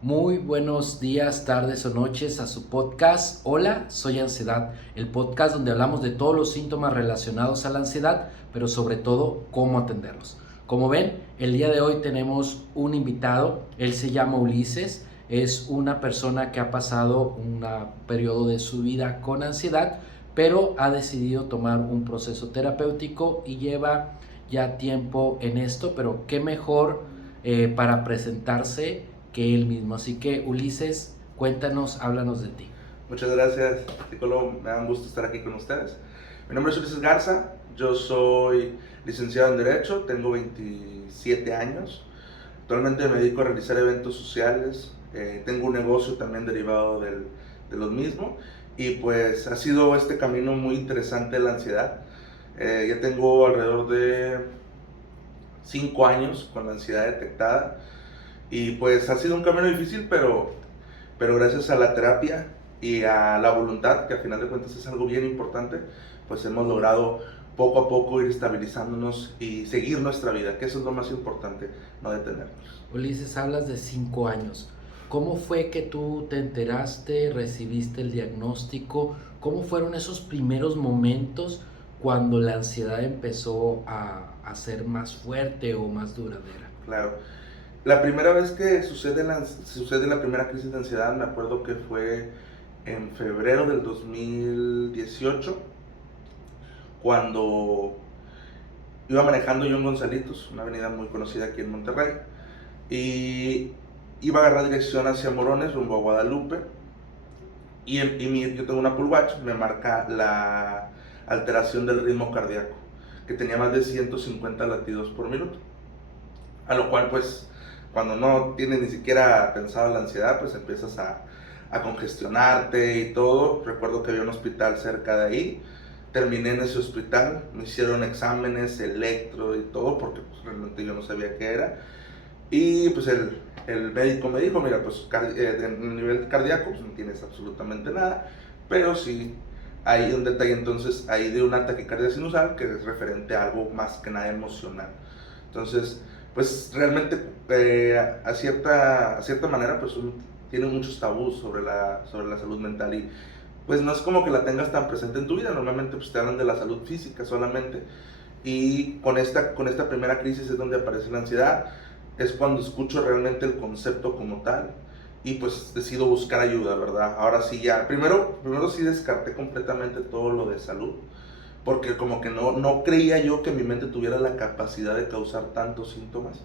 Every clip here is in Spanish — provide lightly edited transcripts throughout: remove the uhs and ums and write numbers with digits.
Muy buenos días, tardes o noches a su podcast. Hola, soy Ansiedad, el podcast donde hablamos de todos los síntomas relacionados a la ansiedad, pero sobre todo cómo atenderlos. Como ven, el día de hoy tenemos un invitado, él se llama Ulises, es una persona que ha pasado un periodo de su vida con ansiedad, pero ha decidido tomar un proceso terapéutico y lleva ya tiempo en esto, pero qué mejor para presentarse que él mismo. Así que Ulises, cuéntanos, háblanos de ti. Muchas gracias, psicólogo. Me da un gusto estar aquí con ustedes. Mi nombre es Ulises Garza. Yo soy licenciado en Derecho, tengo 27 años. Actualmente me dedico a realizar eventos sociales. Tengo un negocio también derivado de los mismos. Y pues ha sido este camino muy interesante la ansiedad. Ya tengo alrededor de 5 años con la ansiedad detectada. Y pues ha sido un camino difícil, pero gracias a la terapia y a la voluntad, que al final de cuentas es algo bien importante, pues hemos logrado poco a poco ir estabilizándonos y seguir nuestra vida, que eso es lo más importante, no detenernos. Ulises, hablas de 5 años. ¿Cómo fue que tú te enteraste, recibiste el diagnóstico? ¿Cómo fueron esos primeros momentos cuando la ansiedad empezó a ser más fuerte o más duradera? Claro, la primera vez que sucede la primera crisis de ansiedad, me acuerdo que fue en febrero del 2018, cuando iba manejando yo en Gonzalitos, una avenida muy conocida aquí en Monterrey, y iba a agarrar dirección hacia Morones, rumbo a Guadalupe, yo tengo una Apple Watch, me marca la alteración del ritmo cardíaco, que tenía más de 150 latidos por minuto, a lo cual pues cuando no tienes ni siquiera pensado la ansiedad, pues empiezas a congestionarte y todo. Recuerdo que había un hospital cerca de ahí, terminé en ese hospital, me hicieron exámenes, electro y todo, porque pues, realmente yo no sabía qué era. Y pues el médico me dijo, mira, pues de nivel cardíaco pues, no tienes absolutamente nada, pero sí hay un detalle entonces ahí de una taquicardia sinusal que es referente a algo más que nada emocional. Entonces, pues realmente a cierta manera pues uno tiene muchos tabús sobre la salud mental y pues no es como que la tengas tan presente en tu vida, normalmente pues te hablan de la salud física solamente y con esta primera crisis es donde aparece la ansiedad, es cuando escucho realmente el concepto como tal y pues decido buscar ayuda, ¿verdad? Ahora sí ya, primero sí descarté completamente todo lo de salud, porque como que no creía yo que mi mente tuviera la capacidad de causar tantos síntomas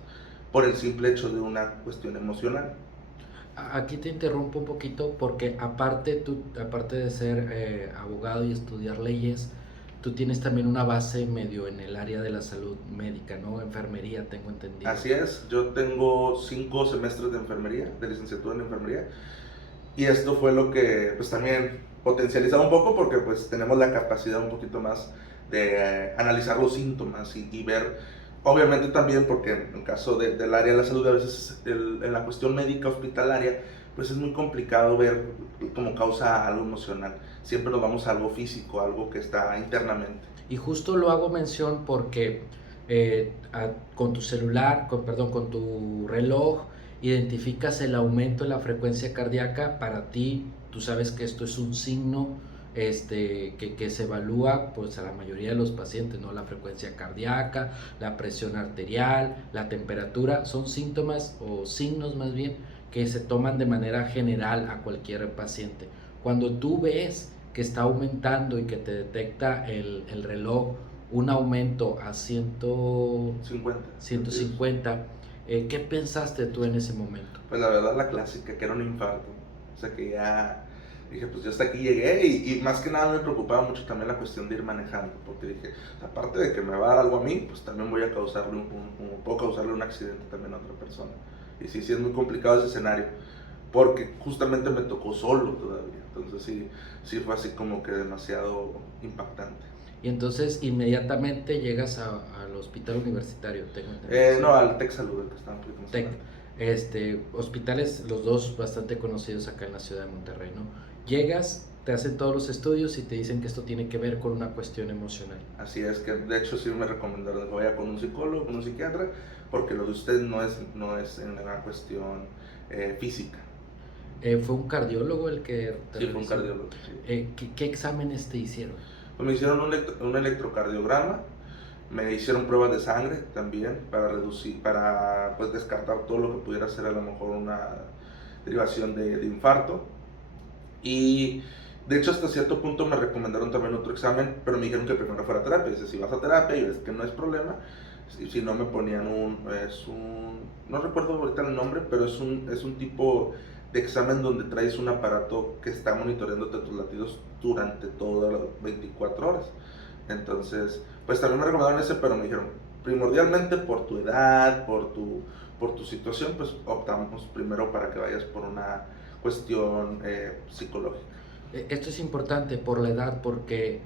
por el simple hecho de una cuestión emocional. Aquí te interrumpo un poquito porque aparte de ser abogado y estudiar leyes, tú tienes también una base medio en el área de la salud médica, ¿no? Enfermería, tengo entendido. Así es, yo tengo 5 semestres de enfermería, de licenciatura en enfermería, y esto fue lo que pues también potencializaba un poco porque pues tenemos la capacidad un poquito más de analizar los síntomas y ver, obviamente también porque en el caso del área de la salud a veces en la cuestión médica hospitalaria pues es muy complicado ver cómo causa algo emocional, siempre nos vamos a algo físico, algo que está internamente. Y justo lo hago mención porque con tu celular, perdón, con tu reloj, identificas el aumento en la frecuencia cardíaca. Para ti, tú sabes que esto es un signo que se evalúa pues a la mayoría de los pacientes, ¿no? La frecuencia cardíaca, la presión arterial, la temperatura, son síntomas o signos más bien que se toman de manera general a cualquier paciente. Cuando tú ves que está aumentando y que te detecta el reloj un aumento a 50 latidos. 150, ¿qué pensaste tú en ese momento? Pues la verdad la clásica, que era un infarto. O sea que ya dije, pues yo hasta aquí llegué y más que nada me preocupaba mucho también la cuestión de ir manejando, porque dije, aparte de que me va a dar algo a mí, pues también voy a causarle puedo causarle un accidente también a otra persona. Y sí, sí es muy complicado ese escenario, porque justamente me tocó solo todavía. Entonces sí, sí fue así como que demasiado impactante. Y entonces inmediatamente llegas al hospital universitario, tengo entendido, ¿sí? No, al Tech Salud, el que está un poquito más Tec, adelante. hospitales, los dos bastante conocidos acá en la ciudad de Monterrey, ¿no? Llegas, te hacen todos los estudios y te dicen que esto tiene que ver con una cuestión emocional. Así es que de hecho sí me recomendaron que vaya con un psicólogo, con un psiquiatra, porque lo de usted no es en una cuestión física. ¿Fue un cardiólogo el que te Sí, fue un revisó? cardiólogo. Sí. ¿Qué exámenes te hicieron? Pues me hicieron un electrocardiograma, me hicieron pruebas de sangre también para pues descartar todo lo que pudiera ser a lo mejor una derivación de infarto. Y de hecho hasta cierto punto me recomendaron también otro examen, pero me dijeron que primero fuera a terapia. Dice, si vas a terapia y ves que no es problema, si no me ponían no recuerdo ahorita el nombre, pero es un tipo de examen donde traes un aparato que está monitoreándote tus latidos durante todas las 24 horas. Entonces, pues también me recomendaron ese, pero me dijeron, primordialmente por tu edad, por tu situación, pues optamos primero para que vayas por una cuestión psicológica. Esto es importante por la edad porque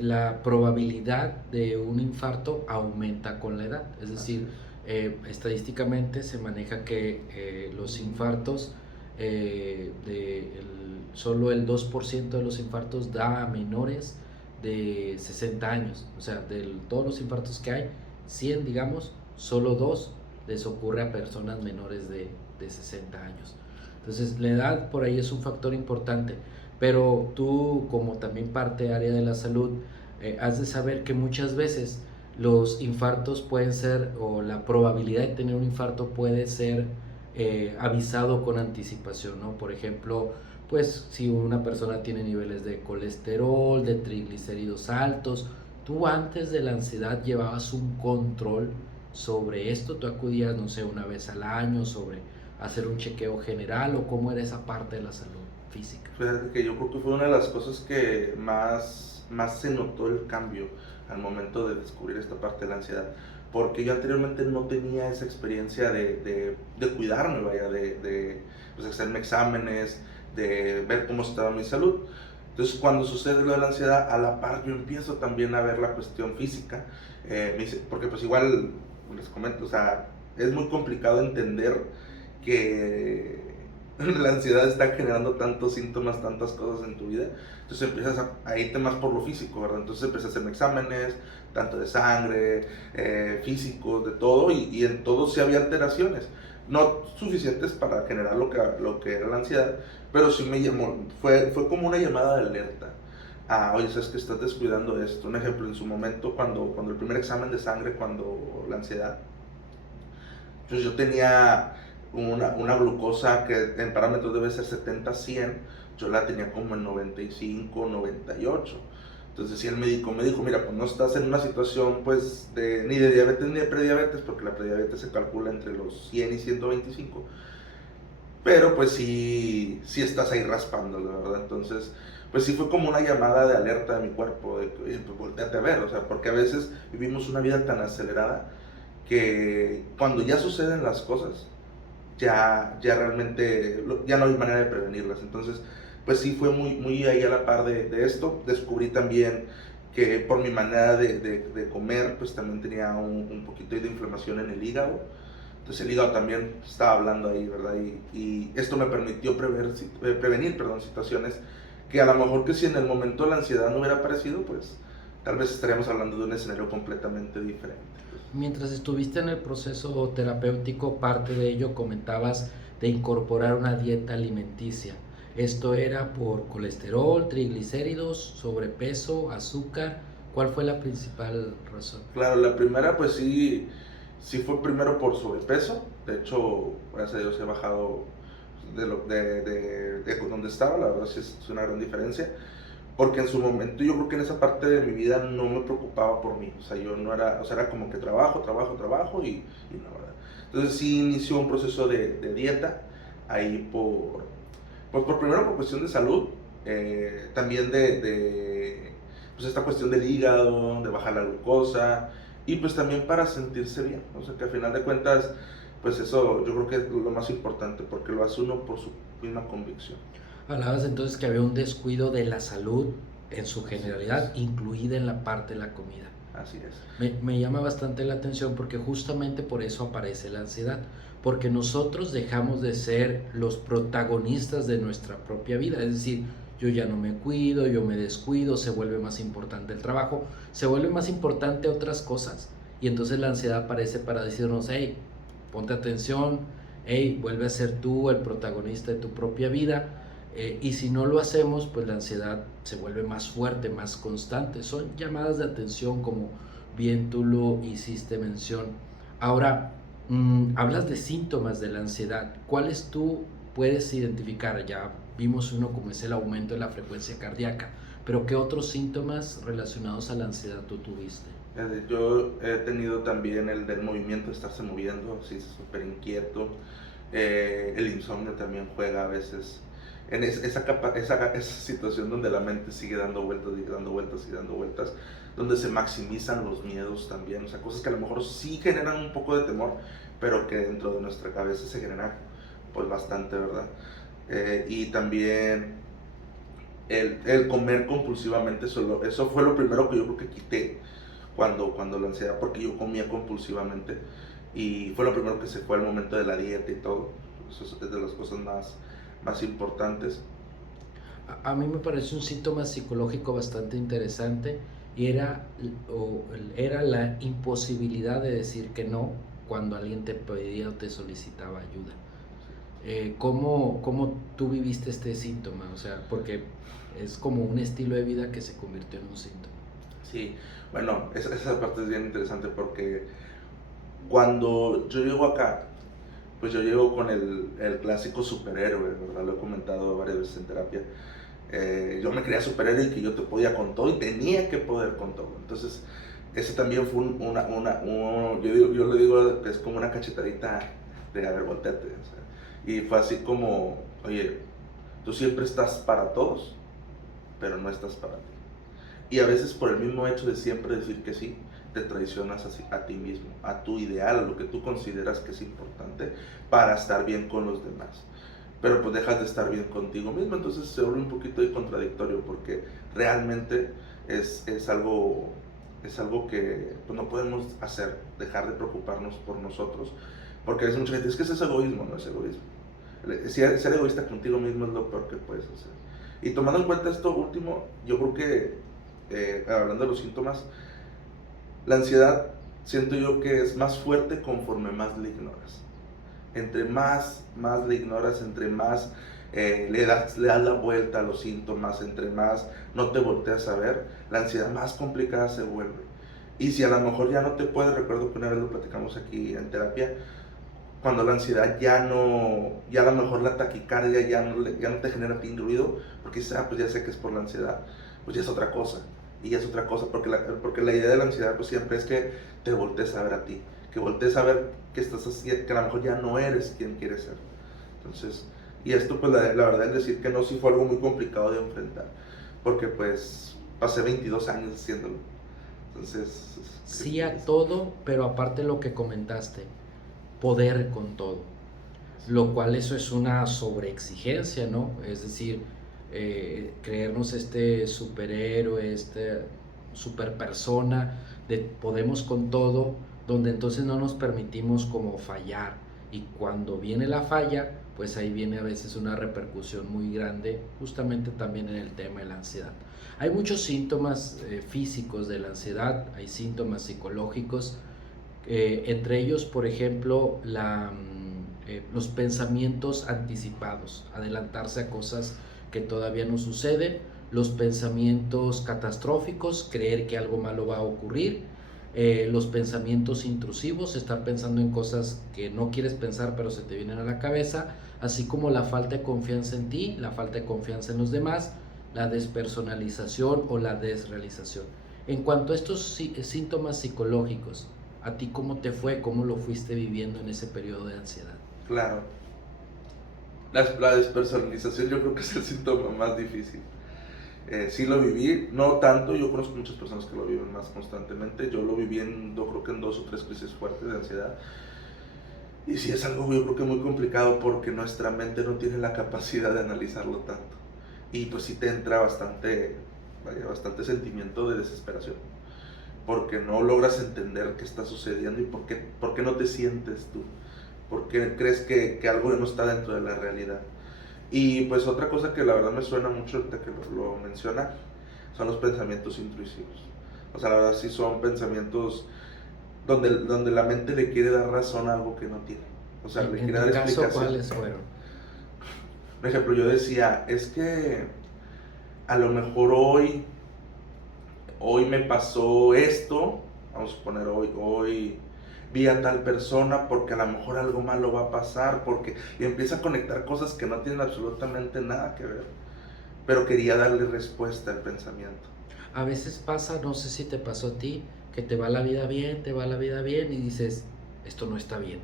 la probabilidad de un infarto aumenta con la edad. Es decir, estadísticamente se maneja que los infartos, solo el 2% de los infartos da a menores de 60 años. O sea, de todos los infartos que hay, 100 digamos, solo 2 les ocurre a personas menores de 60 años. Entonces, la edad por ahí es un factor importante. Pero tú, como también parte del área de la salud, has de saber que muchas veces los infartos pueden ser, o la probabilidad de tener un infarto puede ser avisado con anticipación, ¿no? Por ejemplo, pues si una persona tiene niveles de colesterol, de triglicéridos altos, tú antes de la ansiedad llevabas un control sobre esto, tú acudías, no sé, una vez al año sobre hacer un chequeo general, o cómo era esa parte de la salud física. Fíjate que yo creo que fue una de las cosas que más se notó el cambio al momento de descubrir esta parte de la ansiedad, porque yo anteriormente no tenía esa experiencia de cuidarme, vaya, de pues, hacerme exámenes, de ver cómo estaba mi salud. Entonces, cuando sucede lo de la ansiedad, a la par yo empiezo también a ver la cuestión física, porque pues igual les comento, o sea, es muy complicado entender que la ansiedad está generando tantos síntomas, tantas cosas en tu vida. Entonces empiezas a irte más por lo físico, ¿verdad? Entonces empiezas a hacer exámenes, tanto de sangre, físicos, de todo, y en todo sí había alteraciones. No suficientes para generar lo que era la ansiedad, pero sí me llamó, fue como una llamada de alerta. Oye, sabes que estás descuidando esto. Un ejemplo, en su momento, cuando el primer examen de sangre, cuando la ansiedad, pues yo tenía una glucosa que en parámetros debe ser 70-100, yo la tenía como en 95-98. Entonces sí, el médico me dijo, mira, pues no estás en una situación pues ni de diabetes ni de prediabetes, porque la prediabetes se calcula entre los 100 y 125, pero pues sí estás ahí raspándolo, ¿verdad? Entonces, pues sí fue como una llamada de alerta de mi cuerpo, oye, pues volteate a ver, o sea, porque a veces vivimos una vida tan acelerada que cuando ya suceden las cosas, ya realmente ya no hay manera de prevenirlas. Entonces, pues sí fue muy ahí a la par de esto. Descubrí también que por mi manera de comer, pues también tenía un poquito de inflamación en el hígado. Entonces el hígado también estaba hablando ahí, ¿verdad? Y esto me permitió prevenir, perdón, situaciones que a lo mejor que si en el momento la ansiedad no hubiera aparecido, pues tal vez estaríamos hablando de un escenario completamente diferente. Mientras estuviste en el proceso terapéutico, parte de ello comentabas de incorporar una dieta alimenticia. Esto era por colesterol, triglicéridos, sobrepeso, azúcar. ¿Cuál fue la principal razón? Claro, la primera pues sí fue primero por sobrepeso. De hecho, gracias a Dios he bajado de donde estaba, la verdad sí es una gran diferencia. Porque en su momento yo creo que en esa parte de mi vida no me preocupaba por mí. O sea, yo no era, o sea, era como que trabajo y no, ¿verdad? Entonces sí inició un proceso de dieta ahí pues primero por cuestión de salud, también pues esta cuestión del hígado, de bajar la glucosa, y pues también para sentirse bien. O sea, que al final de cuentas, pues eso yo creo que es lo más importante, porque lo hace uno por su misma convicción. Hablabas entonces que había un descuido de la salud en su generalidad, incluida en la parte de la comida. Así es. Me llama bastante la atención porque justamente por eso aparece la ansiedad, porque nosotros dejamos de ser los protagonistas de nuestra propia vida, es decir, yo ya no me cuido, yo me descuido, se vuelve más importante el trabajo, se vuelve más importante otras cosas, y entonces la ansiedad aparece para decirnos, hey, ponte atención, hey, vuelve a ser tú el protagonista de tu propia vida. Y si no lo hacemos, pues la ansiedad se vuelve más fuerte, más constante. Son llamadas de atención, como bien tú lo hiciste mención. Ahora, hablas de síntomas de la ansiedad. ¿Cuáles tú puedes identificar? Ya vimos uno como es el aumento de la frecuencia cardíaca, pero ¿qué otros síntomas relacionados a la ansiedad tú tuviste? Yo he tenido también el del movimiento, estarse moviendo, así súper inquieto. El insomnio también juega a veces en esa situación donde la mente sigue dando vueltas y dando vueltas y dando vueltas, donde se maximizan los miedos también, o sea, cosas que a lo mejor sí generan un poco de temor, pero que dentro de nuestra cabeza se generan pues bastante, ¿verdad? Y también el comer compulsivamente, eso fue lo primero que yo creo que quité cuando la ansiedad, porque yo comía compulsivamente y fue lo primero que se fue al momento de la dieta y todo. Eso es de las cosas más importantes. A mí me parece un síntoma psicológico bastante interesante y era la imposibilidad de decir que no cuando alguien te pedía o te solicitaba ayuda. ¿Cómo tú viviste este síntoma? O sea, porque es como un estilo de vida que se convirtió en un síntoma. Sí, bueno, esa parte es bien interesante porque cuando yo llego acá, pues yo llego con el clásico superhéroe, ¿verdad? Lo he comentado varias veces en terapia. Yo me creía superhéroe y que yo te podía con todo y tenía que poder con todo. Entonces, ese también fue yo le digo que es como una cachetadita de, a ver, volteate. O sea, y fue así como, oye, tú siempre estás para todos, pero no estás para ti. Y a veces por el mismo hecho de siempre decir que sí, te traicionas a ti mismo, a tu ideal, a lo que tú consideras que es importante para estar bien con los demás. Pero pues dejas de estar bien contigo mismo, entonces se vuelve un poquito contradictorio porque realmente es algo que pues, no podemos hacer, dejar de preocuparnos por nosotros, porque a veces mucha gente dice que eso es egoísmo, no es egoísmo. Ser egoísta contigo mismo es lo peor que puedes hacer. Y tomando en cuenta esto último, yo creo que hablando de los síntomas, la ansiedad siento yo que es más fuerte conforme más le ignoras. Entre más le ignoras, entre más le das la vuelta a los síntomas, entre más no te volteas a ver, la ansiedad más complicada se vuelve. Y si a lo mejor ya no te puedes, recuerdo que una vez lo platicamos aquí en terapia, cuando la ansiedad ya a lo mejor la taquicardia ya no te genera a ti ruido, porque dices, pues ya sé que es por la ansiedad, pues ya es otra cosa, y ya es otra cosa, porque la idea de la ansiedad pues siempre es que te voltees a ver a ti, que voltees a ver que que a lo mejor ya no eres quien quieres ser. Entonces, y esto pues la verdad es decir que no, sí fue algo muy complicado de enfrentar, porque pues pasé 22 años haciéndolo, entonces... Sí a todo, pero aparte lo que comentaste, poder con todo, lo cual eso es una sobreexigencia, ¿no? Es decir, creernos este superhéroe, este super persona, de podemos con todo, donde entonces no nos permitimos como fallar, y cuando viene la falla, pues ahí viene a veces una repercusión muy grande, justamente también en el tema de la ansiedad. Hay muchos síntomas físicos de la ansiedad, hay síntomas psicológicos, entre ellos, por ejemplo, los pensamientos anticipados, adelantarse a cosas que todavía no suceden, los pensamientos catastróficos, creer que algo malo va a ocurrir, los pensamientos intrusivos, estar pensando en cosas que no quieres pensar pero se te vienen a la cabeza, así como la falta de confianza en ti, la falta de confianza en los demás, la despersonalización o la desrealización. En cuanto a estos síntomas psicológicos, ¿a ti cómo te fue? ¿Cómo lo fuiste viviendo en ese periodo de ansiedad? Claro, la despersonalización yo creo que es el síntoma más difícil. Sí lo viví, no tanto, yo conozco muchas personas que lo viven más constantemente, yo lo viví yo creo que en 2 o 3 crisis fuertes de ansiedad. Y sí es algo yo creo que muy complicado porque nuestra mente no tiene la capacidad de analizarlo tanto. Y pues sí te entra bastante sentimiento de desesperación, porque no logras entender qué está sucediendo y por qué no te sientes tú, porque crees que algo no está dentro de la realidad. Y pues otra cosa que la verdad me suena mucho ahorita que lo menciona, son los pensamientos intrusivos. O sea, la verdad sí son pensamientos donde la mente le quiere dar razón a algo que no tiene. O sea, le quiere dar explicación. explicación. ¿Cuáles fueron? Por ejemplo, yo decía, es que a lo mejor hoy me pasó esto, vamos a poner hoy vi a tal persona porque a lo mejor algo malo va a pasar, porque y empieza a conectar cosas que no tienen absolutamente nada que ver, pero quería darle respuesta al pensamiento. A veces pasa, no sé si te pasó a ti, que te va la vida bien, te va la vida bien y dices, esto no está bien,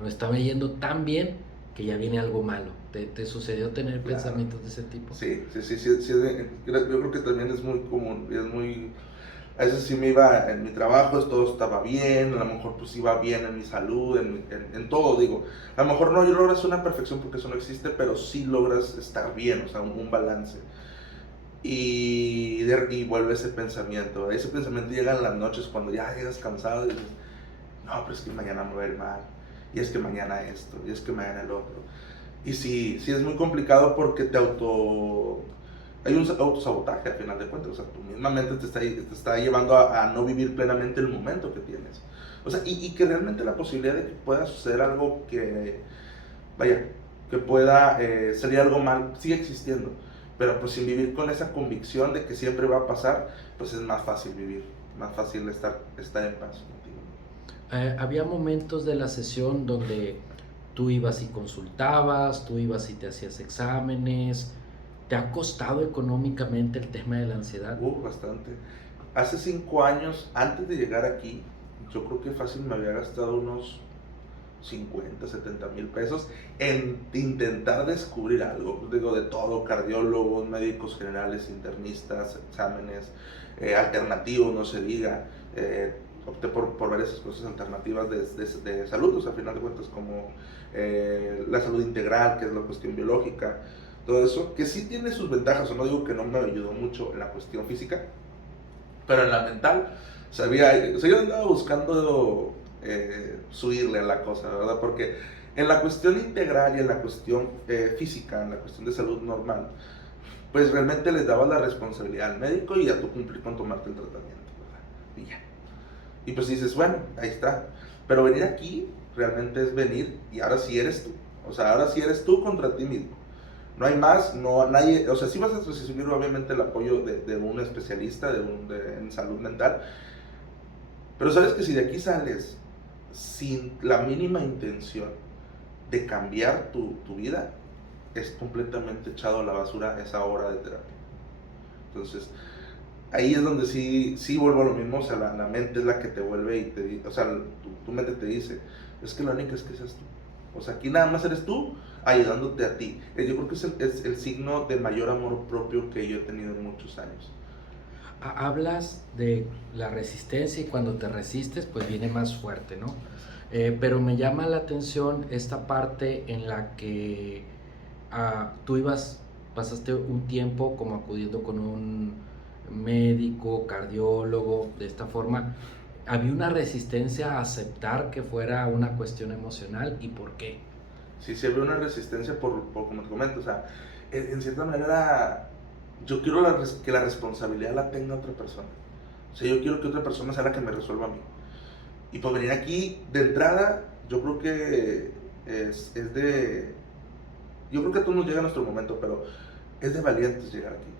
me está yendo tan bien que ya viene algo malo. ¿Te sucedió tener Claro. pensamientos de ese tipo? Sí, yo creo que también es muy común, a veces sí me iba en mi trabajo, todo estaba bien, a lo mejor pues iba bien en mi salud, en todo, digo, a lo mejor no logras una perfección porque eso no existe, pero sí logras estar bien, o sea, un balance. Y vuelve ese pensamiento llega en las noches cuando ya llegas cansado y dices, no, pero es que mañana me va a ir mal, y es que mañana esto, y es que mañana el otro. Y sí es muy complicado porque hay un autosabotaje al final de cuentas, o sea, tu misma mente te está llevando a no vivir plenamente el momento que tienes. O sea, y que realmente la posibilidad de que pueda suceder algo que pueda salir algo mal, sigue existiendo. Pero pues sin vivir con esa convicción de que siempre va a pasar, pues es más fácil vivir, más fácil estar en paz contigo. Había momentos de la sesión donde tú ibas y consultabas, tú ibas y te hacías exámenes. ¿Te ha costado económicamente el tema de la ansiedad? Bastante. Hace 5 años, antes de llegar aquí, yo creo que fácil me había gastado unos 50, 70 mil pesos en intentar descubrir algo. Digo, de todo, cardiólogos, médicos generales, internistas, exámenes, alternativos, no se diga. Opté por varias cosas alternativas de salud, o sea, a final de cuentas, como la salud integral, que es la cuestión biológica, todo eso, que sí tiene sus ventajas, o no digo que no me ayudó mucho en la cuestión física, pero en la mental, yo andaba buscando subirle a la cosa, ¿verdad? Porque en la cuestión integral y en la cuestión física, en la cuestión de salud normal, pues realmente les dabas la responsabilidad al médico y a tú cumplir con tomarte el tratamiento, ¿verdad? Y ya. Y pues dices, bueno, ahí está. Pero venir aquí realmente es venir y ahora sí eres tú. O sea, ahora sí eres tú contra ti mismo. No hay más, no nadie, o sea, sí vas a recibir obviamente el apoyo de un especialista en salud mental, pero sabes que si de aquí sales sin la mínima intención de cambiar tu vida, es completamente echado a la basura esa hora de terapia. Entonces, ahí es donde sí vuelvo a lo mismo, o sea, la mente es la que te vuelve y o sea, tu mente te dice, es que la única es que seas tú. O sea, aquí nada más eres tú ayudándote a ti. Yo creo que es el signo de mayor amor propio que yo he tenido en muchos años. Hablas de la resistencia y cuando te resistes pues viene más fuerte, ¿no? Pero me llama la atención esta parte en la que tú pasaste un tiempo como acudiendo con un médico, cardiólogo, de esta forma. ¿Había una resistencia a aceptar que fuera una cuestión emocional y por qué? Sí, se ve una resistencia como te comento, o sea, en cierta manera yo quiero que la responsabilidad la tenga otra persona. O sea, yo quiero que otra persona sea la que me resuelva a mí. Y pues venir aquí de entrada, yo creo que yo creo que a todos nos llega nuestro momento, pero es de valientes llegar aquí.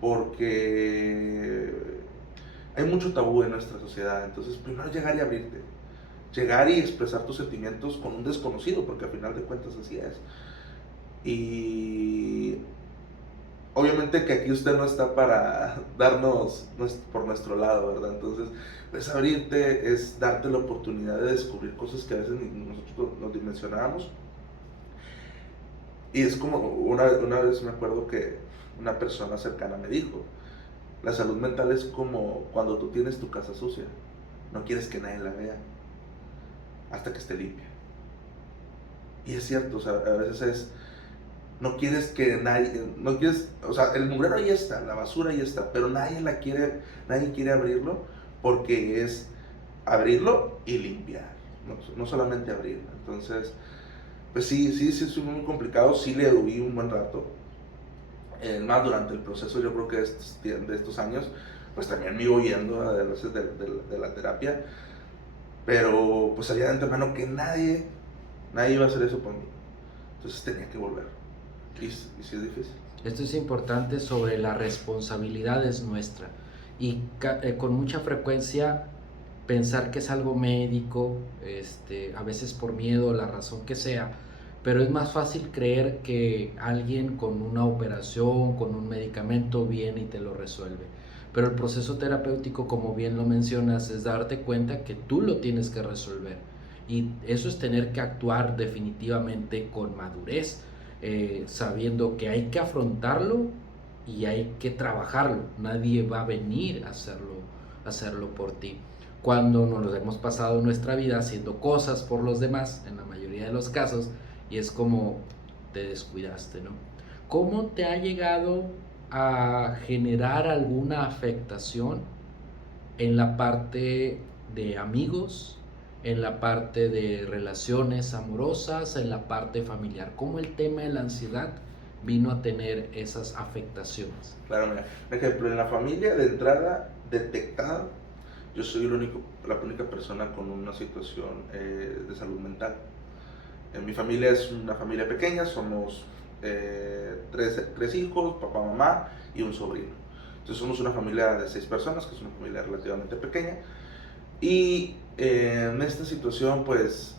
Porque hay mucho tabú en nuestra sociedad, entonces primero llegar y abrirte. Llegar y expresar tus sentimientos con un desconocido, porque al final de cuentas así es. Y obviamente que aquí usted no está para darnos por nuestro lado, ¿verdad? Entonces, pues abrirte es darte la oportunidad de descubrir cosas que a veces nosotros nos dimensionábamos. Y es como, una vez me acuerdo que una persona cercana me dijo, la salud mental es como cuando tú tienes tu casa sucia, no quieres que nadie la vea hasta que esté limpia. Y es cierto, o sea, a veces no quieres que nadie, no quieres, o sea, el mugrero ahí está, la basura ahí está, pero nadie quiere abrirlo porque es abrirlo y limpiar, no solamente abrirlo. Entonces, pues sí, es muy complicado, sí le huí un buen rato, más durante el proceso, yo creo que de estos años, pues también me iba huyendo a veces de la terapia, pero pues sabía de antemano que nadie iba a hacer eso por mí. Entonces tenía que volver. Y sí es difícil. Esto es importante, sobre la responsabilidad es nuestra. Y con mucha frecuencia pensar que es algo médico, a veces por miedo, la razón que sea, pero es más fácil creer que alguien con una operación, con un medicamento viene y te lo resuelve. Pero el proceso terapéutico, como bien lo mencionas, es darte cuenta que tú lo tienes que resolver. Y eso es tener que actuar definitivamente con madurez, sabiendo que hay que afrontarlo y hay que trabajarlo. Nadie va a venir a hacerlo por ti. Cuando nos hemos pasado nuestra vida haciendo cosas por los demás, en la mayoría de los casos, y es como te descuidaste, ¿no? ¿Cómo te ha llegado a generar alguna afectación en la parte de amigos, en la parte de relaciones amorosas, en la parte familiar? ¿Cómo el tema de la ansiedad vino a tener esas afectaciones? Claro, mira, por ejemplo, en la familia de entrada detectada, yo soy la única persona con una situación de salud mental. En mi familia es una familia pequeña, somos tres hijos, papá, mamá y un sobrino. Entonces somos una familia de 6 personas, que es una familia relativamente pequeña. Y en esta situación, pues,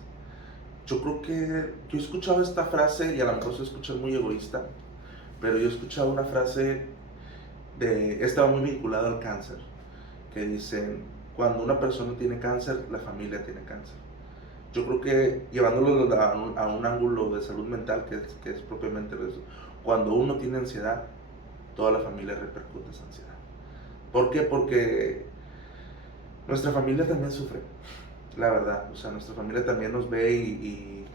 yo creo que yo he escuchado esta frase, y a lo mejor se escucha muy egoísta, pero yo he escuchado una frase esta va muy vinculada al cáncer, que dicen, cuando una persona tiene cáncer, la familia tiene cáncer. Yo creo que llevándolo a un ángulo de salud mental, que es propiamente eso, cuando uno tiene ansiedad, toda la familia repercute esa ansiedad. ¿Por qué? Porque nuestra familia también sufre, la verdad. O sea, nuestra familia también nos ve y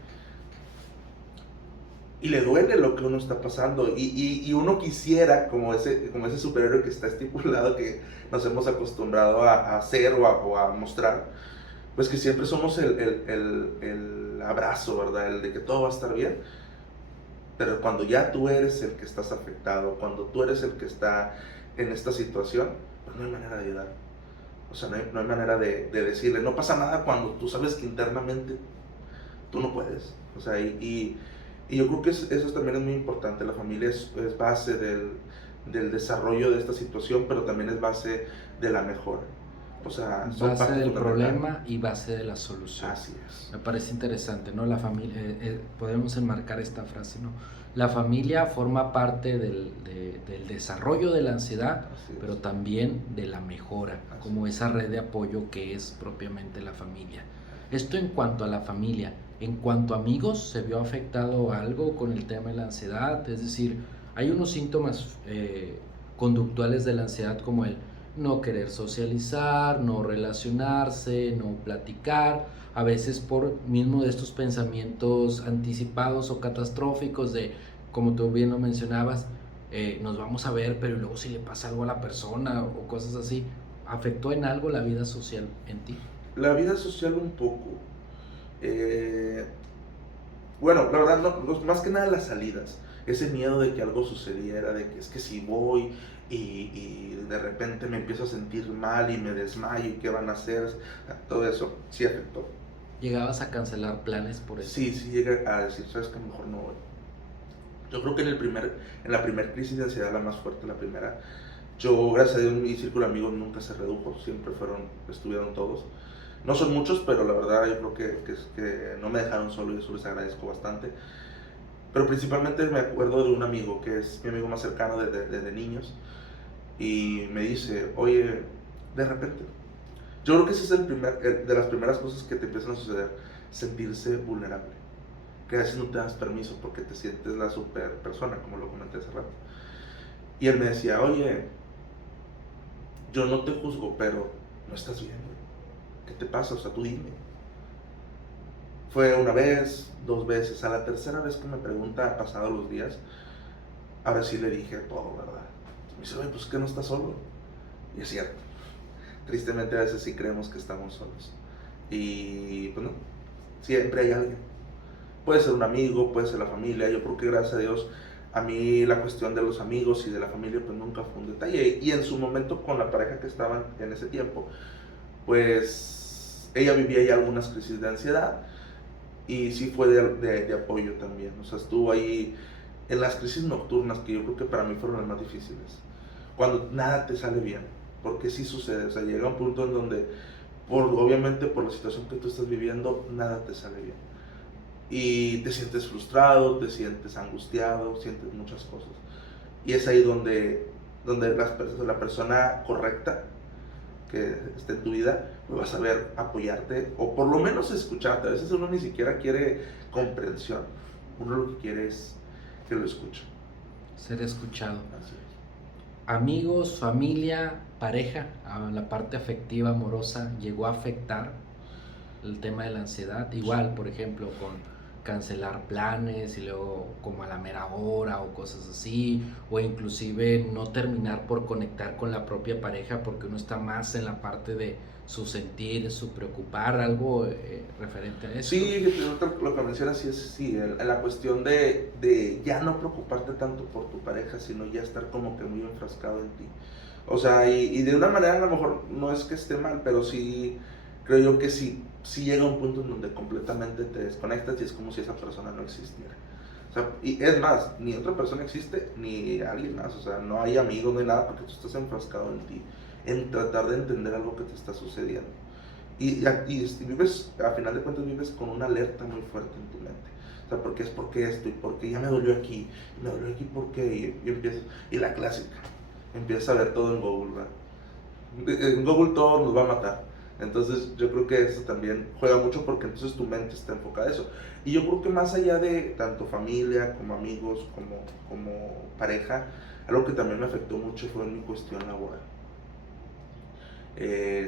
le duele lo que uno está pasando. Y uno quisiera, como ese superhéroe que está estipulado, que nos hemos acostumbrado a hacer o a mostrar, pues que siempre somos el abrazo, ¿verdad? El de que todo va a estar bien. Pero cuando ya tú eres el que estás afectado, cuando tú eres el que está en esta situación, pues no hay manera de ayudar. O sea, no hay manera de decirle, no pasa nada, cuando tú sabes que internamente tú no puedes. O sea, y yo creo que eso también es muy importante. La familia es base del desarrollo de esta situación, pero también es base de la mejora. O sea, son Base parte del fundamental. problema y base de la solución. Así es. Me parece interesante, ¿no? La familia, podemos enmarcar esta frase, ¿no? La familia forma parte del desarrollo de la ansiedad, pero también de la mejora, como esa red de apoyo que es propiamente la familia. Esto en cuanto a la familia. En cuanto a amigos, ¿se vio afectado algo con el tema de la ansiedad? Es decir, hay unos síntomas conductuales de la ansiedad, como el no querer socializar, no relacionarse, no platicar, a veces por mismo de estos pensamientos anticipados o catastróficos de, como tú bien lo mencionabas, nos vamos a ver, pero luego si le pasa algo a la persona o cosas así. ¿Afectó en algo la vida social en ti? La vida social un poco. Bueno, la verdad, no, más que nada las salidas. Ese miedo de que algo sucediera, de que es que si voy y de repente me empiezo a sentir mal y me desmayo y qué van a hacer, todo eso sí afectó. ¿Llegabas a cancelar planes por eso? Sí, llegué a decir, sabes que mejor no voy. Yo creo que en la primera crisis de ansiedad, la más fuerte, la primera, yo, gracias a Dios, mi círculo de amigos nunca se redujo, siempre estuvieron todos. No son muchos, pero la verdad yo creo que no me dejaron solo y eso les agradezco bastante. Pero principalmente me acuerdo de un amigo que es mi amigo más cercano desde niños y me dice, oye, de repente, yo creo que ese es de las primeras cosas que te empiezan a suceder, sentirse vulnerable. Que a veces no te das permiso porque te sientes la super persona, como lo comenté hace rato. Y él me decía, oye, yo no te juzgo, pero no estás bien, güey. ¿Qué te pasa? O sea, tú dime. Fue una vez, 2 veces, a la tercera vez que me pregunta, pasados los días, ahora sí le dije todo, ¿verdad? Me dice, oye, pues que no estás solo. Y es cierto. Tristemente a veces sí creemos que estamos solos. Y pues no, siempre hay alguien. Puede ser un amigo, puede ser la familia. Yo creo que gracias a Dios, a mí la cuestión de los amigos y de la familia pues nunca fue un detalle. Y en su momento con la pareja que estaban en ese tiempo, pues ella vivía ya algunas crisis de ansiedad y sí fue de apoyo también. O sea, estuvo ahí en las crisis nocturnas, que yo creo que para mí fueron las más difíciles. Cuando nada te sale bien, porque sí sucede. O sea, llega un punto en donde, obviamente por la situación que tú estás viviendo, nada te sale bien. Y te sientes frustrado, te sientes angustiado, sientes muchas cosas. Y es ahí donde la persona correcta que esté en tu vida pues va a saber apoyarte o por lo menos escucharte. A veces uno ni siquiera quiere comprensión, uno lo que quiere es que lo escuchen. Ser escuchado. Así es. Amigos, familia, pareja, la parte afectiva, amorosa, llegó a afectar el tema de la ansiedad. Igual, por ejemplo, con cancelar planes y luego como a la mera hora o cosas así, o inclusive no terminar por conectar con la propia pareja porque uno está más en la parte de su sentir, su preocupar, algo referente a eso. Sí, lo que mencionas sí es sí, la cuestión de ya no preocuparte tanto por tu pareja, sino ya estar como que muy enfrascado en ti. O sea, y de una manera a lo mejor no es que esté mal, pero sí creo yo que sí llega un punto en donde completamente te desconectas y es como si esa persona no existiera. O sea, y es más, ni otra persona existe, ni alguien más. O sea, no hay amigos, no hay nada, porque tú estás enfrascado en ti, en tratar de entender algo que te está sucediendo. Y vives, a final de cuentas, vives con una alerta muy fuerte en tu mente. O sea, ¿por qué esto? ¿Y por qué ya me dolió aquí? ¿Me dolió aquí por qué? Y la clásica, empiezas a ver todo en Google, ¿verdad? En Google todo nos va a matar. Entonces yo creo que eso también juega mucho porque entonces tu mente está enfocada a eso. Y yo creo que más allá de tanto familia como amigos, como pareja, algo que también me afectó mucho fue mi cuestión laboral.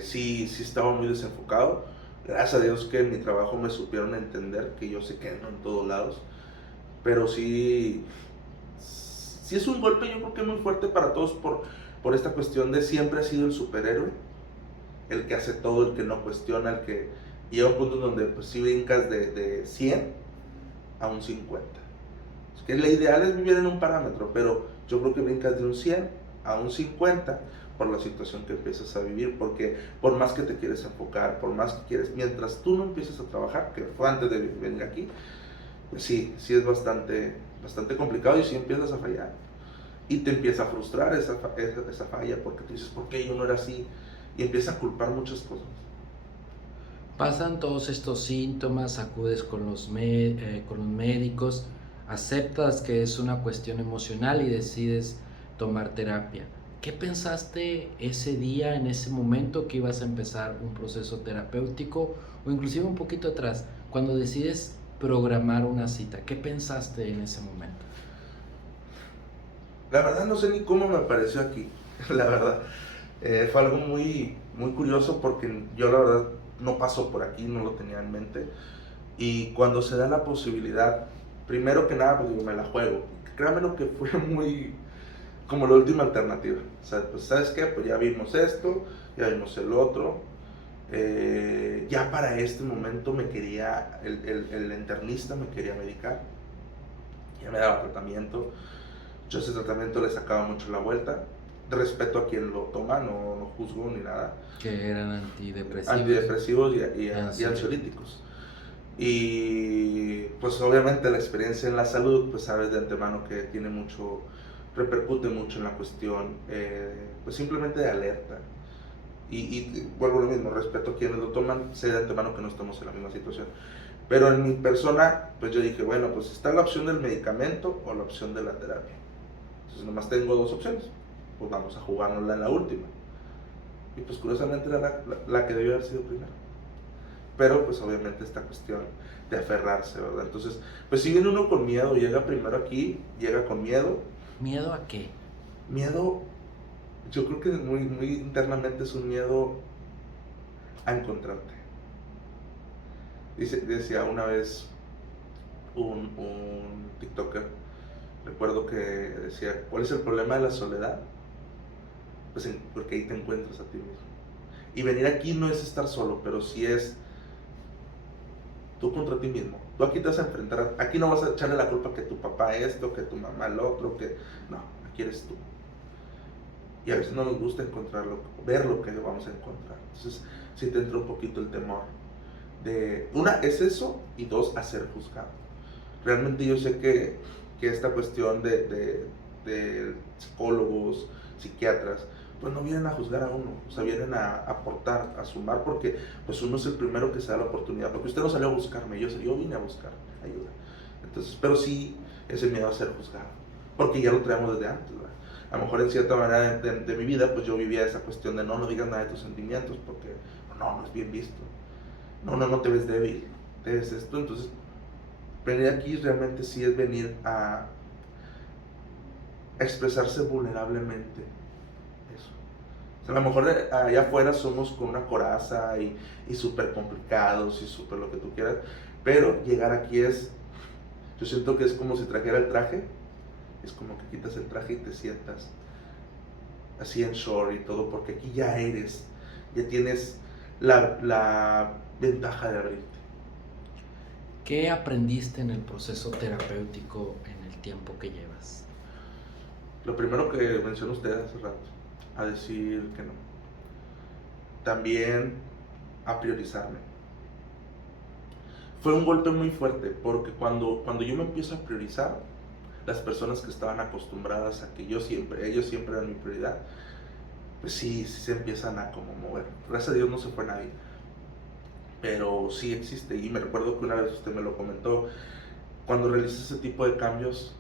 Sí estaba muy desenfocado. Gracias a Dios que en mi trabajo me supieron entender, que yo sé que no en todos lados, pero sí es un golpe yo creo que muy fuerte para todos por esta cuestión de siempre ha sido el superhéroe, el que hace todo, el que no cuestiona, el que llega a un punto donde pues sí brincas de 100 a un 50. Es que la ideal es vivir en un parámetro, pero yo creo que brincas de un 100 a un 50 por la situación que empiezas a vivir, porque por más que te quieres enfocar, por más que quieres, mientras tú no empieces a trabajar, que fue antes de venir aquí, pues sí es bastante complicado y sí empiezas a fallar. Y te empieza a frustrar esa falla, porque tú dices, ¿por qué yo no era así? Y empiezas a culpar muchas cosas. Pasan todos estos síntomas, acudes con los médicos, aceptas que es una cuestión emocional y decides tomar terapia. ¿Qué pensaste ese día, en ese momento que ibas a empezar un proceso terapéutico o inclusive un poquito atrás, cuando decides programar una cita? ¿Qué pensaste en ese momento? La verdad no sé ni cómo me apareció aquí, la verdad. Fue algo muy curioso porque yo la verdad no paso por aquí, no lo tenía en mente. Y cuando se da la posibilidad, primero que nada, pues digo, me la juego. Créanme lo que fue muy como la última alternativa. O sea, pues ¿sabes qué? Pues ya vimos esto, ya vimos el otro. Ya para este momento me quería, el internista me quería medicar. Ya me daba tratamiento. Yo ese tratamiento le sacaba mucho la vuelta. Respeto a quien lo toma, no juzgo ni nada. Que eran antidepresivos. Antidepresivos y ansiolíticos. Y pues obviamente la experiencia en la salud, pues sabes de antemano que tiene mucho, repercute mucho en la cuestión, pues simplemente de alerta. Y vuelvo a lo mismo, respeto a quienes lo toman, sé de antemano que no estamos en la misma situación. Pero en mi persona, pues yo dije, bueno, pues está la opción del medicamento o la opción de la terapia. Entonces nomás tengo dos opciones, pues vamos a jugárnosla en la última. Y pues curiosamente era la que debió haber sido primero. Pero pues obviamente esta cuestión de aferrarse, ¿verdad? Entonces, pues si viene uno con miedo, llega primero aquí, llega con miedo. ¿Miedo a qué? Miedo, yo creo que muy internamente es un miedo a encontrarte. Decía una vez un TikToker, recuerdo que decía, ¿cuál es el problema de la soledad? Pues porque ahí te encuentras a ti mismo. Y venir aquí no es estar solo, pero sí es tú contra ti mismo. Tú aquí te vas a enfrentar, aquí no vas a echarle la culpa que tu papá esto, que tu mamá el otro, que no, aquí eres tú. Y a veces no nos gusta encontrarlo, ver lo que vamos a encontrar. Entonces sí te entra un poquito el temor una, es eso, y dos, a ser juzgado. Realmente yo sé que esta cuestión de psicólogos, psiquiatras, pues no vienen a juzgar a uno, o sea, vienen a aportar, a sumar, porque pues uno es el primero que se da la oportunidad, porque usted no salió a buscarme, yo vine a buscar ayuda. Entonces, pero sí ese miedo a ser juzgado, porque ya lo traemos desde antes, ¿verdad? A lo mejor en cierta manera de mi vida, pues yo vivía esa cuestión de no digas nada de tus sentimientos, porque no es bien visto. No te ves débil, te ves esto. Entonces, venir aquí realmente sí es venir a expresarse vulnerablemente. Eso. O sea, a lo mejor allá afuera somos con una coraza y súper complicados y súper lo que tú quieras, pero llegar aquí yo siento que es como si trajera el traje, es como que quitas el traje y te sientas así en short y todo, porque aquí ya tienes la ventaja de abrirte. ¿Qué aprendiste en el proceso terapéutico en el tiempo que llevas? Lo primero que mencionó usted hace rato, a decir que no. También a priorizarme. Fue un golpe muy fuerte porque cuando yo me empiezo a priorizar, las personas que estaban acostumbradas a que ellos siempre eran mi prioridad, pues sí se empiezan a como mover. Gracias a Dios no se fue nadie, pero sí existe. Y me recuerdo que una vez usted me lo comentó, cuando realizas ese tipo de cambios,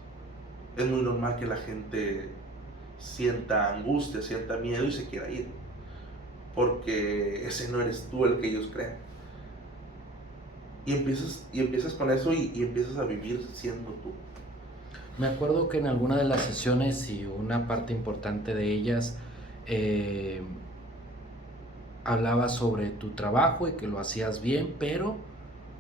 es muy normal que la gente sienta angustia, sienta miedo y se quiera ir, porque ese no eres tú el que ellos creen. Y empiezas con eso y empiezas a vivir siendo tú. Me acuerdo que en alguna de las sesiones y una parte importante de ellas eh, hablabas sobre tu trabajo y que lo hacías bien, pero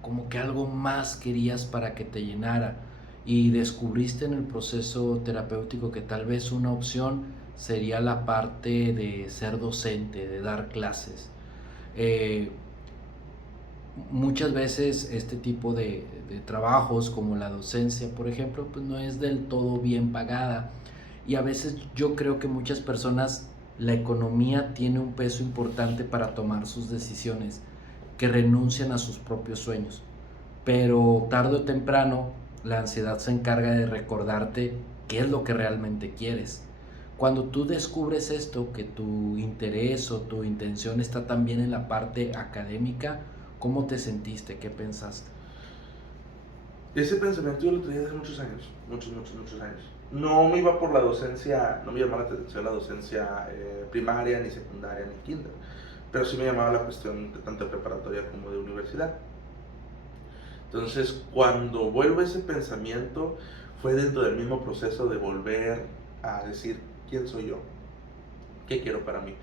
como que algo más querías para que te llenara y descubriste en el proceso terapéutico que tal vez una opción sería la parte de ser docente, de dar clases. Eh, Muchas veces este tipo de trabajos como la docencia, por ejemplo, pues no es del todo bien pagada y a veces yo creo que muchas personas la economía tiene un peso importante para tomar sus decisiones, que renuncian a sus propios sueños, pero tarde o temprano la ansiedad se encarga de recordarte qué es lo que realmente quieres. Cuando tú descubres esto, que tu interés o tu intención está también en la parte académica, ¿cómo te sentiste? ¿Qué pensaste? Ese pensamiento yo lo tenía desde muchos años, muchos años. No me iba por la docencia, no me llamaba la atención la docencia primaria, ni secundaria, ni kinder, pero sí me llamaba la cuestión de tanto de preparatoria como de universidad. Entonces, cuando vuelvo a ese pensamiento, fue dentro del mismo proceso de volver a decir quién soy yo, qué quiero para mí.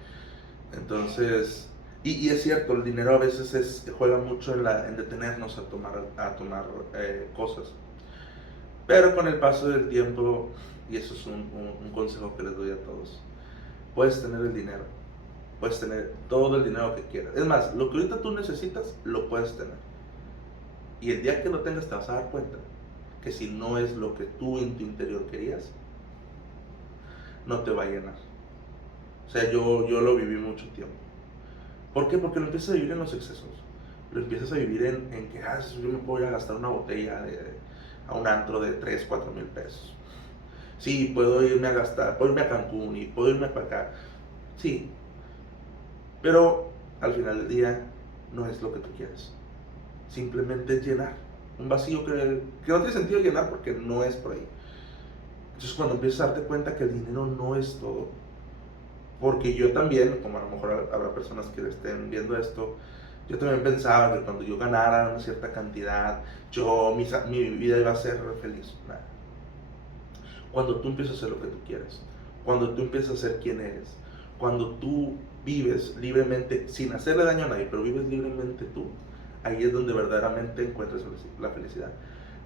Entonces, y es cierto, el dinero a veces juega mucho en detenernos a tomar cosas. Pero con el paso del tiempo, y eso es un consejo que les doy a todos, puedes tener el dinero, puedes tener todo el dinero que quieras. Es más, lo que ahorita tú necesitas, lo puedes tener. Y el día que lo tengas te vas a dar cuenta que si no es lo que tú en tu interior querías, no te va a llenar. O sea, yo lo viví mucho tiempo. ¿Por qué? Porque lo empiezas a vivir en los excesos. Lo empiezas a vivir en que yo me puedo ir a gastar una botella a un antro de 3, 4 mil pesos. Sí, puedo irme a Cancún y puedo irme para acá. Sí, pero al final del día no es lo que tú quieres. Simplemente es llenar un vacío que no tiene sentido llenar porque no es por ahí. Entonces cuando empiezas a darte cuenta que el dinero no es todo, porque yo también, como a lo mejor habrá personas que estén viendo esto, yo también pensaba que cuando yo ganara una cierta cantidad, mi vida iba a ser feliz. Nah. Cuando tú empiezas a hacer lo que tú quieres, cuando tú empiezas a ser quien eres, cuando tú vives libremente, sin hacerle daño a nadie, pero vives libremente tú, ahí es donde verdaderamente encuentras la felicidad.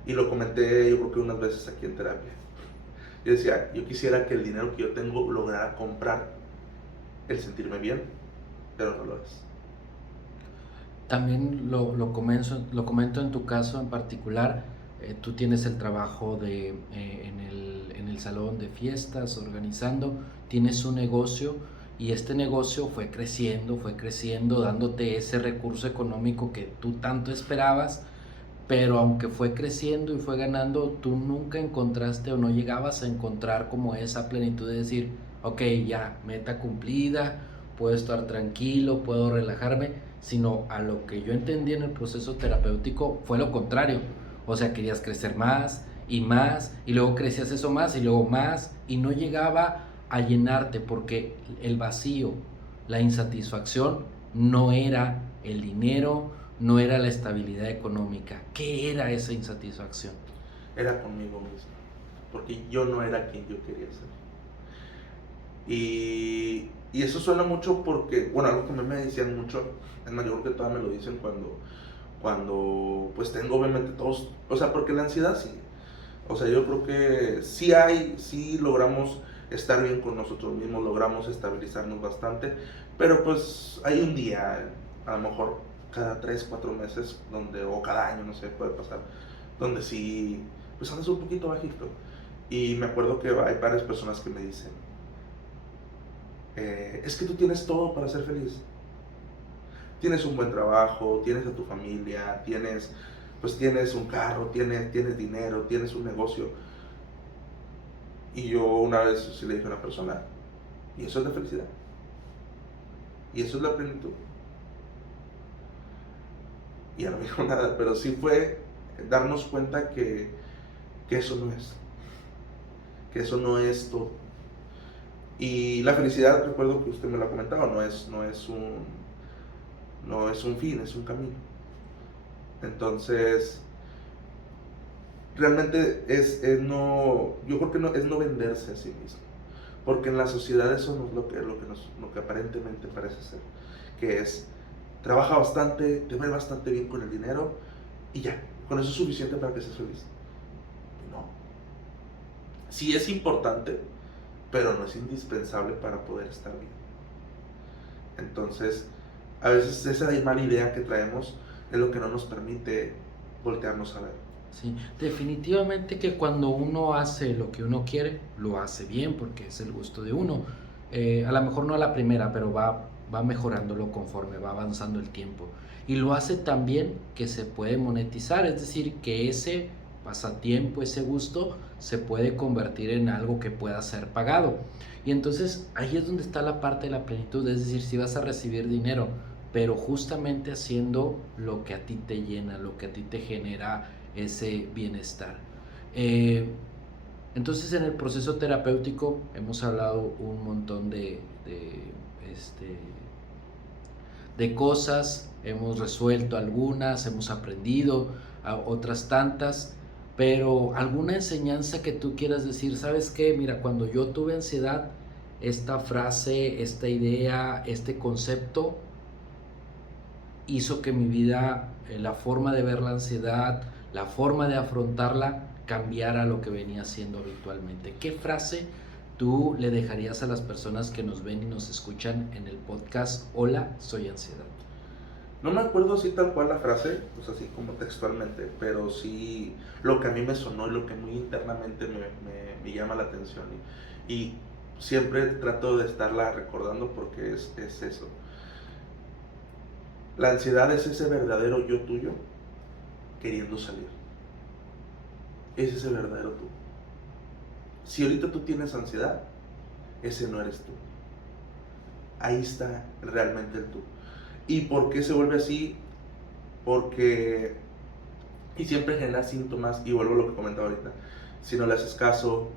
Y lo comenté yo creo que unas veces aquí en terapia. Yo decía, yo quisiera que el dinero que yo tengo lograra comprar el sentirme bien, pero no lo es. También lo comento en tu caso en particular, tú tienes el trabajo en el salón de fiestas, organizando, tienes un negocio y este negocio fue creciendo, dándote ese recurso económico que tú tanto esperabas, pero aunque fue creciendo y fue ganando, tú nunca encontraste o no llegabas a encontrar como esa plenitud de decir, ok, ya, meta cumplida, puedo estar tranquilo, puedo relajarme, sino a lo que yo entendí en el proceso terapéutico fue lo contrario. O sea, querías crecer más, y luego crecías eso más, y luego más, y no llegaba a llenarte porque el vacío, la insatisfacción no era el dinero, no era la estabilidad económica. ¿Qué era esa insatisfacción? Era conmigo mismo, porque yo no era quien yo quería ser. Y eso suena mucho porque, bueno, algo que a mí me decían mucho, es más, yo creo que todavía me lo dicen cuando pues tengo obviamente todos, o sea, porque la ansiedad sí, o sea, yo creo que sí logramos estar bien con nosotros mismos, logramos estabilizarnos bastante, pero pues hay un día, a lo mejor cada 3 4 meses, o cada año, no sé, puede pasar, donde sí, pues andas un poquito bajito. Y me acuerdo que hay varias personas que me dicen, es que tú tienes todo para ser feliz. Tienes un buen trabajo, tienes a tu familia, tienes un carro, tienes dinero, tienes un negocio. Y yo una vez sí le dije a una persona, ¿y eso es la felicidad? ¿Y eso es la plenitud? Y ya no me dijo nada, pero sí fue darnos cuenta que eso no es, que eso no es todo. Y la felicidad, recuerdo que usted me lo ha comentado, no es un fin, es un camino. Entonces, realmente no, yo creo que no, es no venderse a sí mismo. Porque en la sociedad eso no es lo que aparentemente parece ser. Que es, trabaja bastante, te va bastante bien con el dinero y ya, con eso es suficiente para que seas feliz. No. Sí es importante, pero no es indispensable para poder estar bien. Entonces, a veces esa mala idea que traemos es lo que no nos permite voltearnos a ver. Sí, definitivamente que cuando uno hace lo que uno quiere, lo hace bien porque es el gusto de uno. A lo mejor no a la primera, pero va mejorándolo conforme va avanzando el tiempo. Y lo hace tan bien que se puede monetizar, es decir, que ese pasatiempo, ese gusto, se puede convertir en algo que pueda ser pagado. Y entonces ahí es donde está la parte de la plenitud, es decir, si vas a recibir dinero, pero justamente haciendo lo que a ti te llena, lo que a ti te genera ese bienestar. Eh, entonces en el proceso terapéutico hemos hablado un montón este, de cosas, hemos resuelto algunas, hemos aprendido otras tantas, pero alguna enseñanza que tú quieras decir, ¿sabes qué? Mira, cuando yo tuve ansiedad, esta frase, esta idea, este concepto hizo que mi vida, la forma de ver la ansiedad, la forma de afrontarla, cambiara lo que venía haciendo habitualmente. ¿Qué frase tú le dejarías a las personas que nos ven y nos escuchan en el podcast Hola, soy ansiedad? No me acuerdo así tal cual la frase, pues así como textualmente, pero sí lo que a mí me sonó y lo que muy internamente me llama la atención. Y siempre trato de estarla recordando porque es eso. La ansiedad es ese verdadero yo tuyo queriendo salir. Es ese verdadero tú. Si ahorita tú tienes ansiedad, ese no eres tú. Ahí está realmente el tú. ¿Y por qué se vuelve así? Porque, y siempre genera síntomas, y vuelvo a lo que comentaba ahorita, si no le haces caso,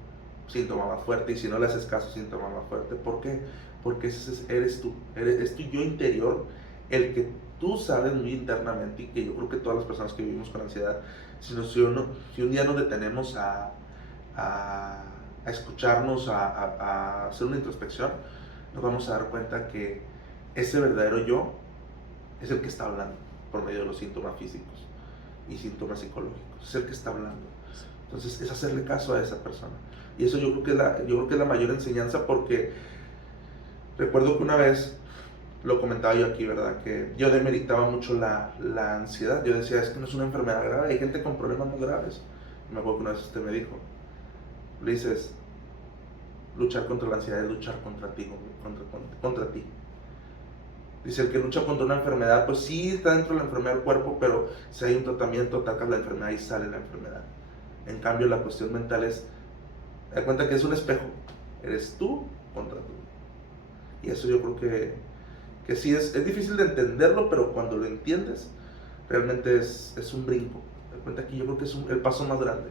síntoma más fuerte, y si no le haces caso, síntoma más fuerte. ¿Por qué? Porque eres tú, es tu yo interior, el que tú sabes muy internamente, y que yo creo que todas las personas que vivimos con ansiedad, si un día nos detenemos a, a escucharnos, a hacer una introspección, nos vamos a dar cuenta que ese verdadero yo es el que está hablando por medio de los síntomas físicos y síntomas psicológicos, es el que está hablando. Entonces es hacerle caso a esa persona. Y eso yo creo que es la mayor enseñanza, porque recuerdo que una vez, lo comentaba yo aquí, ¿verdad? Que yo demeritaba mucho la ansiedad. Yo decía, es que no es una enfermedad grave, hay gente con problemas muy graves. Y me acuerdo que una vez usted me dijo, Ulises, luchar contra la ansiedad es luchar contra ti, contra ti. Dice, el que lucha contra una enfermedad, pues sí está dentro de la enfermedad del cuerpo, pero si hay un tratamiento, atacas la enfermedad y sale la enfermedad. En cambio, la cuestión mental es, da cuenta que es un espejo, eres tú contra tú. Y eso yo creo que sí es difícil de entenderlo, pero cuando lo entiendes, realmente es un brinco. Da cuenta que yo creo que es el paso más grande,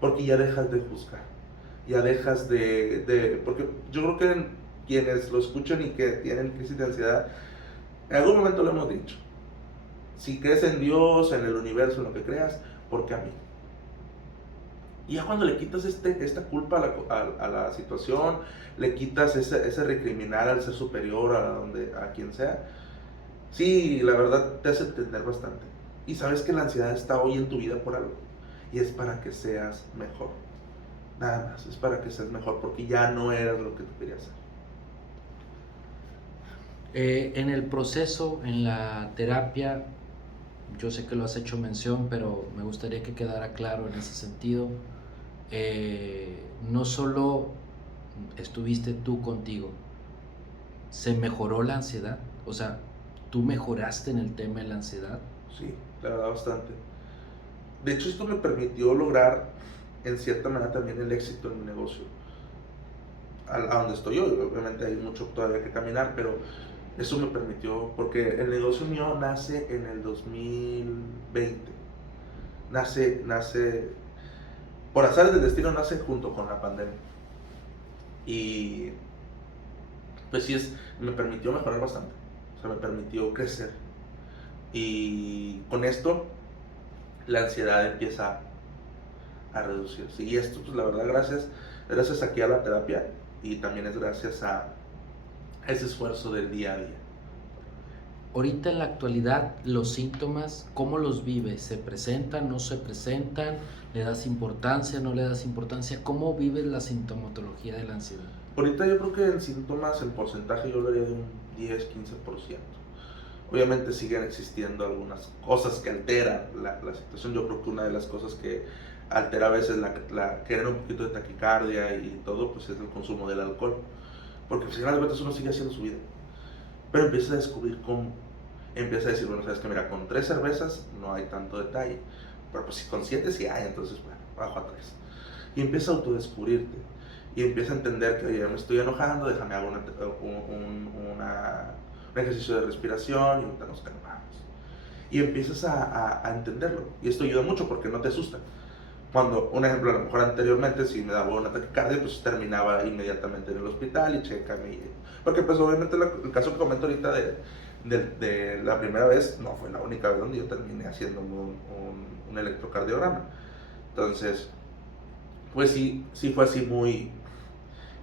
porque ya dejas de juzgar, ya dejas porque yo creo que quienes lo escuchan y que tienen crisis de ansiedad, en algún momento lo hemos dicho, si crees en Dios, en el universo, en lo que creas, ¿por qué a mí? Y ya cuando le quitas esta culpa a la situación, le quitas ese recriminar al ser superior, a quien sea, sí, la verdad te hace entender bastante. Y sabes que la ansiedad está hoy en tu vida por algo. Y es para que seas mejor. Nada más, es para que seas mejor, porque ya no eras lo que tú querías ser. En el proceso, en la terapia, yo sé que lo has hecho mención, pero me gustaría que quedara claro en ese sentido. No solo estuviste tú contigo, se mejoró la ansiedad, o sea, tú mejoraste en el tema de la ansiedad. Sí, la verdad bastante. De hecho, esto me permitió lograr, en cierta manera, también el éxito en mi negocio. A donde estoy hoy, obviamente hay mucho todavía que caminar, pero eso me permitió, porque el negocio mío nace en el 2020. Nace, por azares del destino, nace junto con la pandemia. Y pues sí, me permitió mejorar bastante, o sea, me permitió crecer. Y con esto, la ansiedad empieza a reducirse. Y esto, pues la verdad, gracias aquí a la terapia, y también es gracias a ese esfuerzo del día a día. Ahorita en la actualidad, los síntomas, ¿cómo los vives? ¿Se presentan, no se presentan? ¿Le das importancia, no le das importancia? ¿Cómo vives la sintomatología de la ansiedad? Ahorita yo creo que en síntomas, en porcentaje, yo lo haría de un 10-15%. Obviamente siguen existiendo algunas cosas que alteran la situación. Yo creo que una de las cosas que altera a veces genera un poquito de taquicardia y todo, pues es el consumo del alcohol. Porque al final de cuentas uno sigue haciendo su vida. Pero empieza a descubrir cómo. Empieza a decir, bueno, sabes que mira, con 3 cervezas no hay tanto detalle. Pero pues si con 7 sí hay, entonces bueno, bajo a 3. Y empieza a autodescubrirte. Y empieza a entender que, oye, ya me estoy enojando, déjame hago un ejercicio de respiración y ahorita nos calmamos. Y empiezas a entenderlo. Y esto ayuda mucho porque no te asusta. Cuando, un ejemplo, a lo mejor anteriormente, si me daba un ataque cardíaco, pues terminaba inmediatamente en el hospital y chécame. Porque pues obviamente el caso que comento ahorita de la primera vez, no fue la única vez donde yo terminé haciendo un electrocardiograma. Entonces, pues sí fue así muy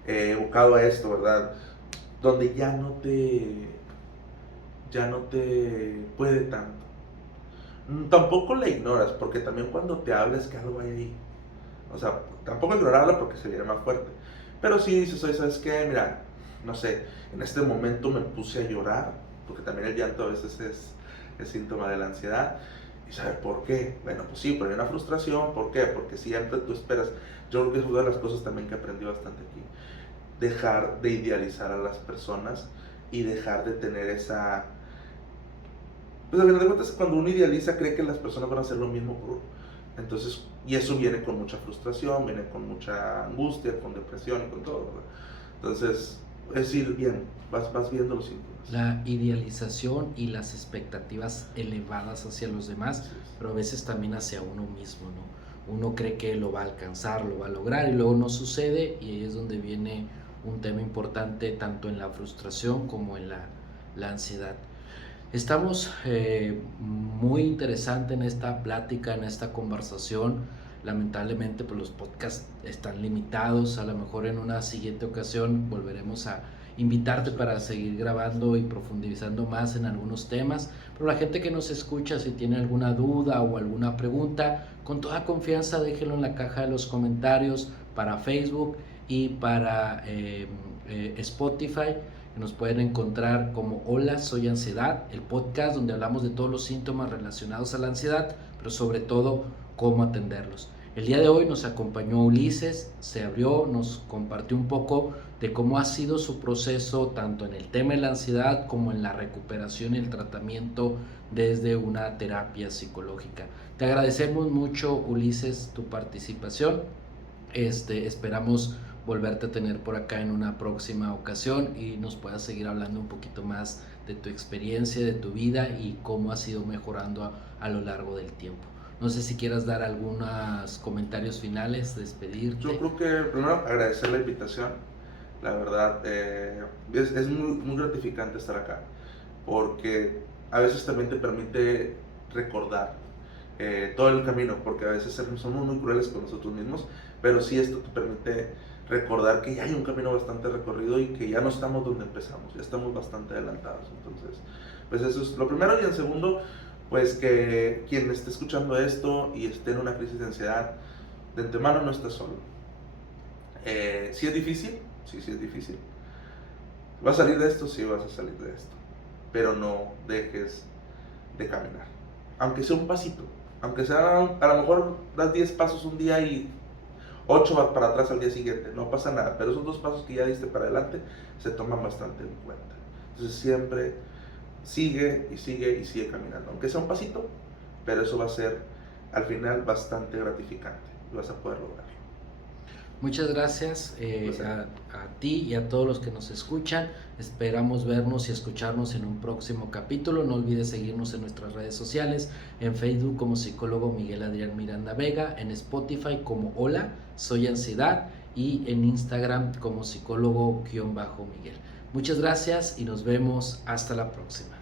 evocado a esto, ¿verdad? Donde ya no te puede tanto. Tampoco la ignoras, porque también cuando te hables que algo hay ahí. O sea, tampoco ignorarla porque se viene más fuerte. Pero sí dices, oye, ¿sabes qué? Mira, no sé, en este momento me puse a llorar, porque también el llanto a veces es síntoma de la ansiedad. Y saber por qué. Bueno, pues sí, pero hay una frustración. ¿Por qué? Porque siempre tú esperas. Yo creo que es una de las cosas también que aprendí bastante aquí. Dejar de idealizar a las personas y dejar de tener esa... Pues a final de cuentas, cuando uno idealiza, cree que las personas van a hacer lo mismo por uno. Entonces, y eso viene con mucha frustración, viene con mucha angustia, con depresión y con todo, ¿verdad? Entonces, es ir bien, vas viendo los síntomas. La idealización y las expectativas elevadas hacia los demás, pero a veces también hacia uno mismo, ¿no? Uno cree que lo va a alcanzar, lo va a lograr y luego no sucede, y ahí es donde viene un tema importante tanto en la frustración como en la ansiedad. Estamos muy interesante en esta plática, en esta conversación. Lamentablemente pues los podcasts están limitados. A lo mejor en una siguiente ocasión volveremos a invitarte para seguir grabando y profundizando más en algunos temas. Pero la gente que nos escucha, si tiene alguna duda o alguna pregunta, con toda confianza déjenlo en la caja de los comentarios para Facebook y para Spotify. Nos pueden encontrar como Hola, soy Ansiedad, el podcast donde hablamos de todos los síntomas relacionados a la ansiedad, pero sobre todo cómo atenderlos. El día de hoy nos acompañó Ulises, se abrió, nos compartió un poco de cómo ha sido su proceso tanto en el tema de la ansiedad como en la recuperación y el tratamiento desde una terapia psicológica. Te agradecemos mucho, Ulises, tu participación. Esperamos volverte a tener por acá en una próxima ocasión y nos puedas seguir hablando un poquito más de tu experiencia, de tu vida y cómo has ido mejorando a lo largo del tiempo. No sé si quieras dar algunos comentarios finales, despedirte. Yo creo que primero agradecer la invitación. La verdad, es muy gratificante estar acá, porque a veces también te permite recordar todo el camino, porque a veces somos muy crueles con nosotros mismos, pero sí esto te permite recordar que ya hay un camino bastante recorrido y que ya no estamos donde empezamos, ya estamos bastante adelantados. Entonces, pues eso es lo primero. Y en segundo, pues que quien esté escuchando esto y esté en una crisis de ansiedad, de antemano no está solo. ¿Sí es difícil? Sí es difícil. ¿Vas a salir de esto? Sí, vas a salir de esto. Pero no dejes de caminar. Aunque sea un pasito. Aunque sea, a lo mejor das 10 pasos un día y 8 vas para atrás al día siguiente. No pasa nada. Pero esos 2 pasos que ya diste para adelante se toman bastante en cuenta. Entonces siempre sigue y sigue y sigue caminando. Aunque sea un pasito, pero eso va a ser al final bastante gratificante. Y vas a poder lograrlo. Muchas gracias a ti y a todos los que nos escuchan. Esperamos vernos y escucharnos en un próximo capítulo. No olvides seguirnos en nuestras redes sociales, en Facebook como psicólogo Miguel Adrián Miranda Vega, en Spotify como Hola, Soy Ansiedad y en Instagram como psicólogo-Miguel. Muchas gracias y nos vemos hasta la próxima.